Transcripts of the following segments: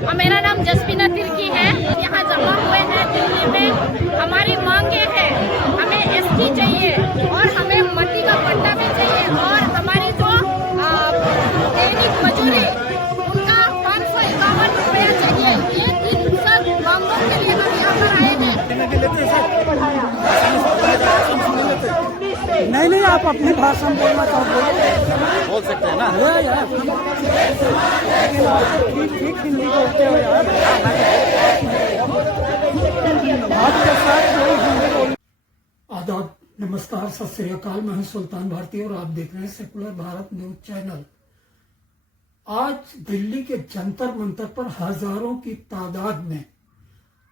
मेरा नाम जसमीना तिर्की है। यहाँ जमा हुए हैं दिल्ली में। हमारी मांगे हैं, हमें एसटी चाहिए और हमें मट्टी का पट्टा भी चाहिए और हमारी जो दैनिक मजदूरी उनका 551 रुपया चाहिए। ये 3 सब मांगों के लिए हम यहाँ पर आए हैं। नहीं, आप अपनी भाषा में बोलना बोल सकते हैं ना। यार ठीक हिंदी बोलते हो यार। आपके साथ कोई हिंदी बोल। आदाब, नमस्कार, सत श्री अकाल। मैं हूं सुल्तान भारती और आप देख रहे हैं सेकुलर भारत न्यूज चैनल। आज दिल्ली के जंतर मंतर पर हजारों की तादाद में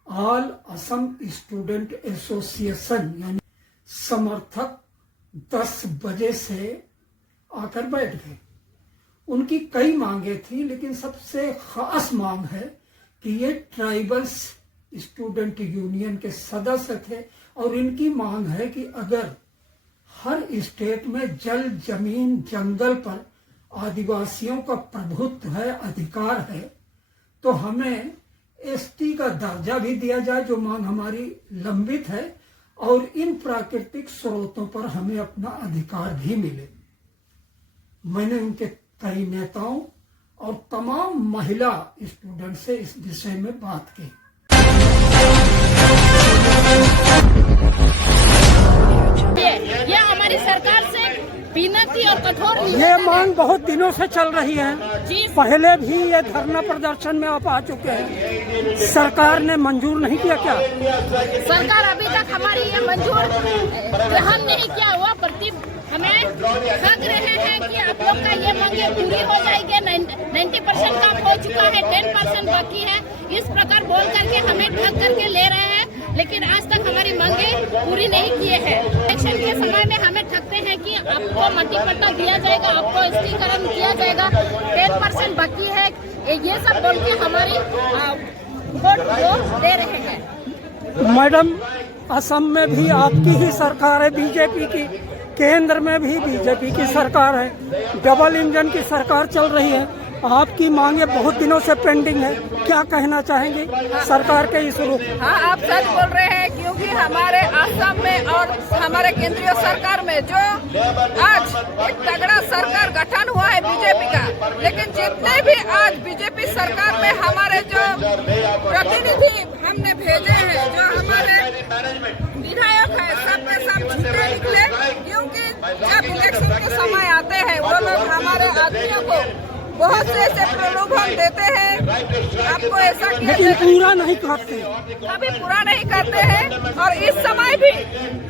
ऑल असम स्टूडेंट एसोसिएशन यानी समर्थक 10 बजे से आकर बैठ गए। उनकी कई मांगे थी, लेकिन सबसे खास मांग है कि ये ट्राइबल्स स्टूडेंट यूनियन के सदस्य थे और इनकी मांग है कि अगर हर स्टेट में जल, जमीन, जंगल पर आदिवासियों का प्रभुत्व है, अधिकार है, तो हमें एसटी का दर्जा भी दिया जाए, जो मांग हमारी लंबित है, और इन प्राकृतिक स्रोतों पर हमें अपना अधिकार भी मिले। मैंने उनके कई नेताओं और तमाम महिला स्टूडेंट से इस विषय में बात की। ये हमारी सरकार से विनती और कठोर ये मांग बहुत दिनों से चल रही है। पहले भी ये धरना प्रदर्शन में आप आ चुके हैं। सरकार ने मंजूर नहीं किया क्या? सरकार अभी तक हमारी ये मंजूर ग्रहण नहीं किया हुआ। प्रति हमें ठग रहे हैं कि आप लोग का ये मांगे पूरी हो जाएगी। 90% काम हो चुका है, 10% बाकी है। इस प्रकार बोल करके हमें ठग करके ले रहे हैं, लेकिन आज तक हमारी मांगे पूरी नहीं किए हैं। इलेक्शन के समय में हमें ठगते हैं कि आपको मट्टी पट्टा दिया जाएगा, आपको स्टीकरण किया जाएगा, 10% बाकी है। ये सब बोल के हमारी वोट को दे रहे हैं। मैडम, असम में भी आपकी ही सरकार है, बीजेपी की। केंद्र में भी बीजेपी की सरकार है। डबल इंजन की सरकार चल रही है। आपकी मांगे बहुत दिनों से पेंडिंग है। क्या कहना चाहेंगे सरकार के इस रूप? हाँ, आप सच बोल रहे हैं, क्योंकि हमारे असम में और हमारे केंद्रीय सरकार में जो आज एक तगड़ा सरकार गठन हुआ है बीजेपी का, लेकिन जितने भी आज बीजेपी सरकार में हमारे जो प्रतिनिधि हमने भेजे हैं, जो हमारे विधायक है, सब के सब झूठे निकले। क्योंकि जब इलेक्शन के समय आते हैं, वो लोग हमारे आदमियों को बहुत से ऐसे प्रलोभन देते हैं, आपको ऐसा किया, लेकिन पूरा नहीं करते, कभी पूरा नहीं करते हैं। और इस समय भी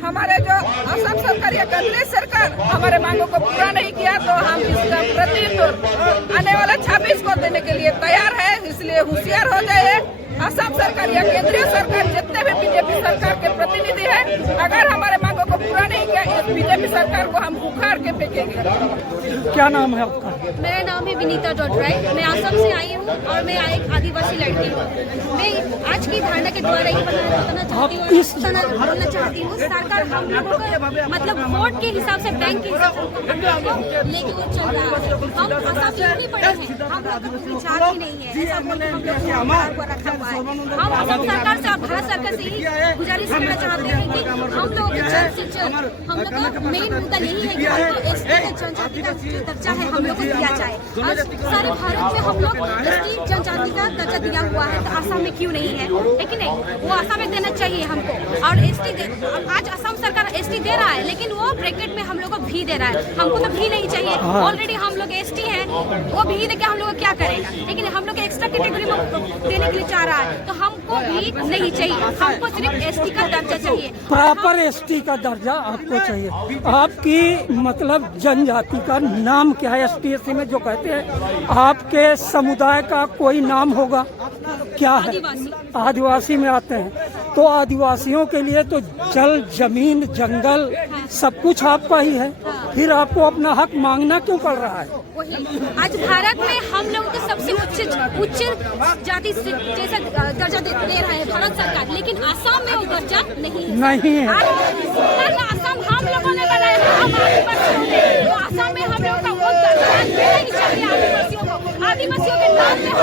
हमारे जो असम सरकार या केंद्रीय सरकार हमारे मांगों को पूरा नहीं किया, तो हम इसका प्रतिउत्तर आने वाला 26 को देने के लिए तैयार है। इसलिए होशियार हो जाइए। असम सरकार या केंद्रीय सरकार, जितने भी बीजेपी सरकार के प्रतिनिधि हैं, अगर हमारे मांगों को पूरा नहीं किया, इस बीजेपी सरकार को हम उखाड़ के फेंकेंगे। क्या नाम है आपका? मेरा नाम है विनीता डोडराय। मैं असम से आई हूँ और मैं एक आदिवासी लड़की हूँ। मैं आज की धारणा के द्वारा ये बोलना चाहती हूँ, सरकार हम लोगों को मतलब वोट के हिसाब से, बैंक के हिसाब से लेके वो चल रहा है। हम असम से नहीं पड़े हैं, हम लोग का विचार ही नहीं है। ऐसा बोल के हम लोग को रखा हुआ है। हम असम सरकार से और भारत सरकार से ही गुजारिश करना चाहते हैं कि हम लोगों को जल्द से जल्द, हम लोग का मेन मुद्दा यही है कि हमको एसटी का जनजाति का जो दर्जा है हम लोग को दिया जाए। आज सारे भारत में हम लोग एसटी जनजाति का दर्जा दिया हुआ है, तो असम में क्यों नहीं है? कि नहीं, वो असम में देना चाहिए हमको। और एसटी आज असम सरकार एसटी दे रहा है, लेकिन वो ब्रैकेट में हम लोग को भी दे रहा है। हमको तो भी नहीं चाहिए। ऑलरेडी हम लोग एसटी हैं, वो भी देके हम लोग क्या करेगा? लेकिन हम लोग एक्स्ट्रा कैटेगरी में देने के लिए चाह रहा है, तो हमको भी नहीं चाहिए। हमको सिर्फ एसटी का दर्जा चाहिए, प्रॉपर एसटी का दर्जा आपको चाहिए। आपकी मतलब जनजाति का नाम क्या है? एसटी में जो कहते हैं, आपके समुदाय का कोई नाम होगा, क्या है? आदिवासी में आते हैं। तो आदिवासियों के लिए तो जल, जमीन, जंगल सब कुछ आपका ही है। फिर आपको अपना हक मांगना क्यों पड़ रहा है? आज भारत में हम लोगों को सबसे उच्च जाति जैसा दर्जा दे रहा है भारत सरकार, लेकिन असम में वो दर्जा नहीं है। असम हम लोगों ने बनाया, हम आदिवासी हैं, तो असम में हम लोगों का वो दर्जा नहीं चाहिए। आदिवासियों के नाम में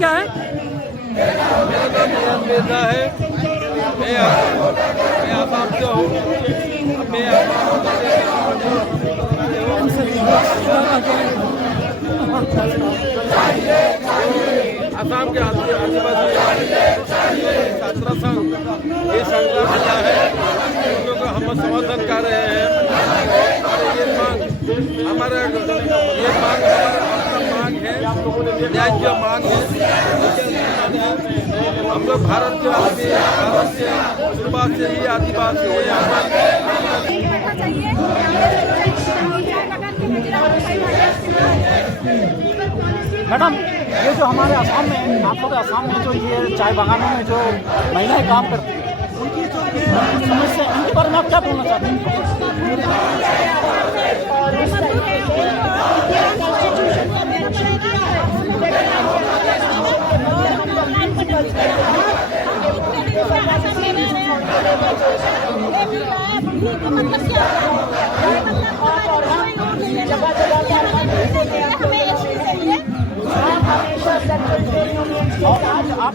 क्या है? मेरा नाम नियम मिर्जा है। मैं आसाम से हूँ। मैं आसाम के आदिवासी छात्र संघ ये संगठन मिला है, उन लोगों को हम समर्थन कर रहे हैं। हमारा ये मांग है, न्याय की मांग है। हम लोग भारत के शुरुआत से ही आदिवासी है। मैडम, ये जो हमारे असम में, आप लोग असम में जो ये चाय बागानों में जो महिलाएं काम करती हैं, उनकी जो समस्या, इनके बारे में आप क्या बोलना चाहते हैं? आप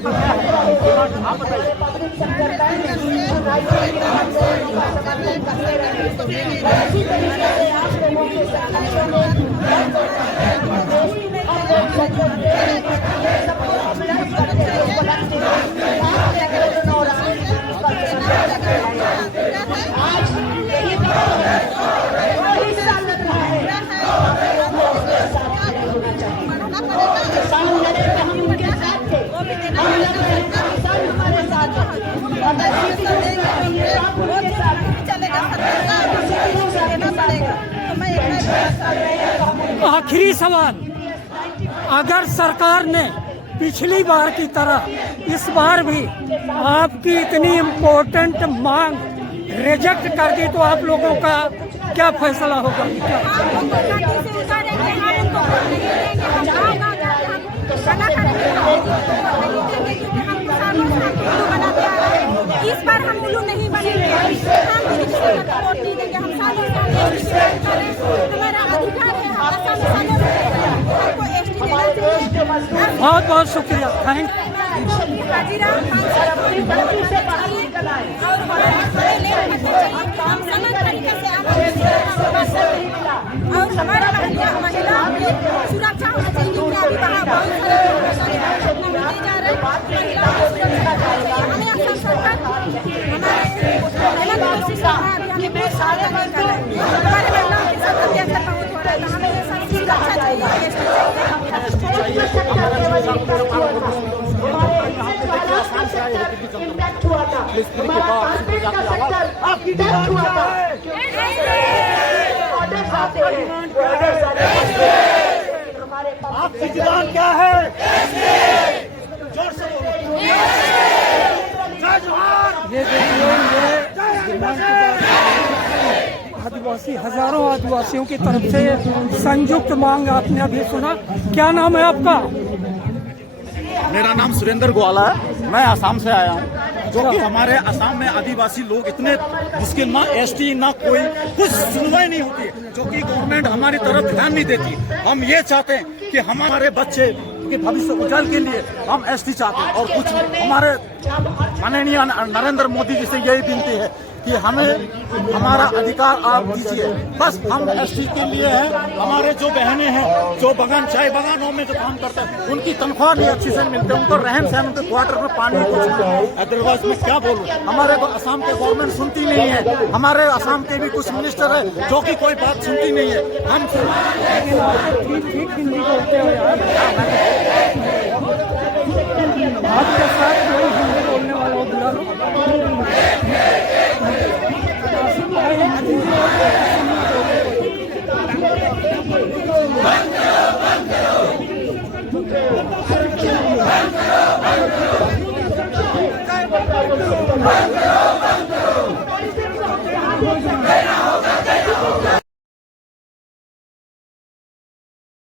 आखिरी सवाल, अगर सरकार ने पिछली बार की तरह इस बार भी आपकी इतनी इम्पोर्टेंट मांग रिजेक्ट कर दी तो आप लोगों का क्या फैसला होगा? इस बार हम उल्लू नहीं बनेंगे, हम वोट नहीं देंगे, हम सालों हमारा अधिकार है, हमको एसटी देना चाहिए। बहुत बहुत शुक्रिया, थैंक हाजिरा और हम समान तरीके से और हमारा महिला सुरक्षा होना चाहिए। अभी वहाँ बहुत सारे जा रहे हमें असम सरकार हमारे कोशिश कर रहा है, अभी हमें सारे हमारे महिलाओं के साथ अत्याचार बहुत हो रहा है, तो हमें ये सब सुरक्षा आपकी डिमांड क्या है? जोर से आदिवासी, हजारों आदिवासियों की तरफ से संयुक्त मांग आपने अभी सुना। क्या नाम है आपका? मेरा नाम सुरेंद्र ग्वाला है, मैं आसाम से आया हूँ। जो कि हमारे असम में आदिवासी लोग इतने मुश्किल, ना एसटी ना कोई कुछ सुनवाई नहीं होती, जो कि गवर्नमेंट हमारी तरफ ध्यान नहीं देती। हम ये चाहते हैं कि हमारे बच्चे के भविष्य उज्जवल के लिए हम एसटी चाहते हैं, और कुछ हमारे माननीय नरेंद्र मोदी जी से यही विनती है कि हमें हमारा अधिकार आप दीजिए। बस हम एसटी के लिए हैं। हमारे जो बहनें हैं जो चाय बागानों में जो काम करते हैं, उनकी तनख्वाह नहीं अच्छी से मिलते, उनको रहन सहन, उनके क्वार्टर में पानी कुछ नहीं। अदरवाइज मैं क्या बोलूँ, हमारे असम के गवर्नमेंट सुनती नहीं है। हमारे असम के भी कुछ मिनिस्टर है जो कि कोई बात सुनती नहीं है। हम ठीक हिंदी बोलते हो यार।